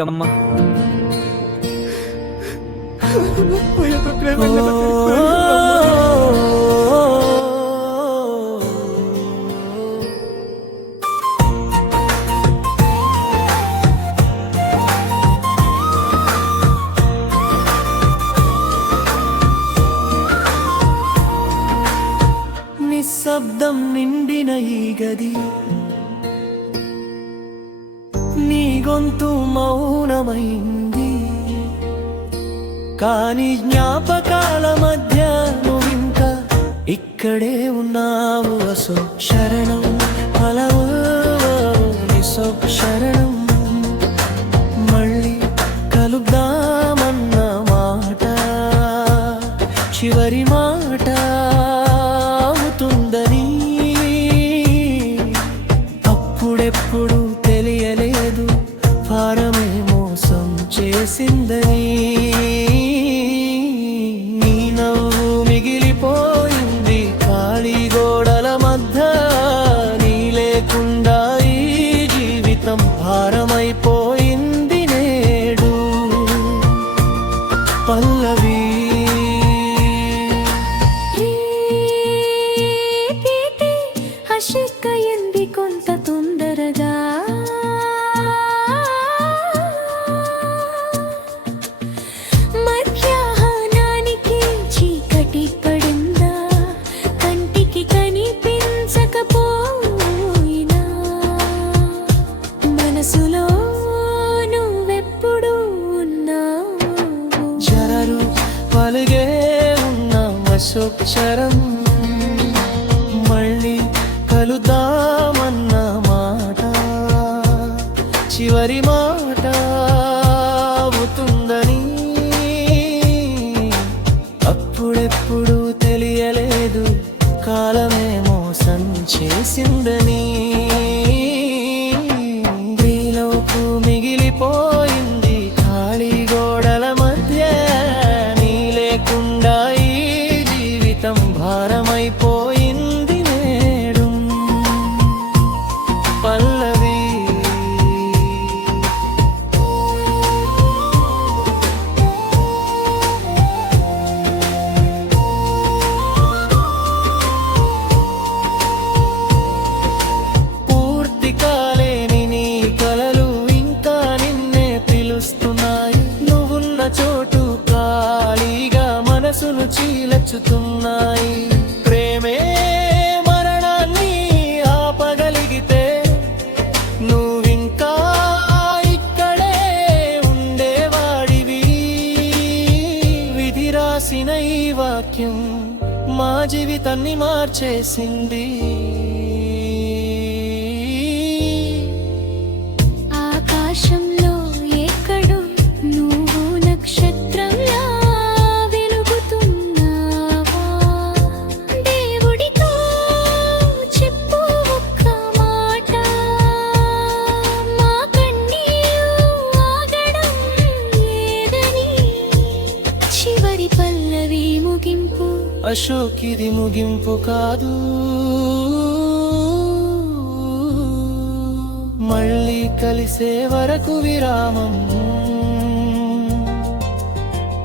అమ్మ నిశ్శబ్దం నిండిన ఈ గది, నీ గొంతు మౌనమైంది. కాని జ్ఞాపకాల మధ్య నువ్వింకా ఇక్కడే ఉన్నావు. అశోక్ శరణం పలవు నిశోక్ శరణం. మళ్ళీ కలుద్దామన్న మాట చివరి మాట అవుతుందని అప్పుడెప్పుడు తెలియలేదు. భారమే మోసం చేసిందని. నీ నవ్వు మిగిలిపోయింది ఖాళీ గోడల మధ్య. నీ లేకుండా ఈ జీవితం భారమైపోయింది నేడు. పల్లవి హర్షికయింది కొంత తొందరగా. మధ్యాహ్నానికి చీకటి పడిందా, కంటికి కనిపించకపోయినా మనసులో నువ్వెప్పుడు ఉన్నావు. జరరు పలిగే ఉన్న అశోక్ చరం. మళ్ళీ కలుద్దామన్న మాట చివరి మాట అవుతుందని అప్పుడెప్పుడు తెలియలేదు. కాలమే మోసం చేసిందని. నీలోపు మిగిలిపోయింది ఖాళీ గోడల మధ్య. నీ లేకుండా ఈ జీవితం భారమైపోయింది నేడు. పల్లవి పూర్తి కాలేని నీ కలలు ఇంకా నిన్నే పిలుస్తున్నాయి. నువ్వున్న చోటు ఖాళీగా మనసును చీలచుతున్నాయి. ప్రేమే మరణాన్ని ఆపగలిగితే నువ్వింకా ఇక్కడే ఉండేవాడివి. విధి రాసిన ఈ వాక్యం మా జీవితాన్ని మార్చేసింది. ఆకాశంలో ఎక్కడో నువ్వు నక్షత్రంలా వెలుగుతున్నావా. దేవుడితో చెప్పు ఒక్క మాట, మా కన్నీరు ఆగడం లేదని. చివరి పల్లవి ముగింపు. అశోక్ ఇది ముగింపు కాదు. మళ్ళీ కలిసే వరకు విరామం.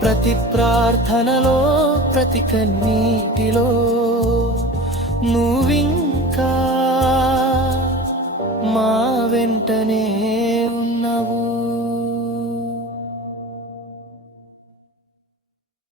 ప్రతి ప్రార్థనలో ప్రతి కన్నీటిలో నువ్వింకా మా వెంటనే ఉన్నావు.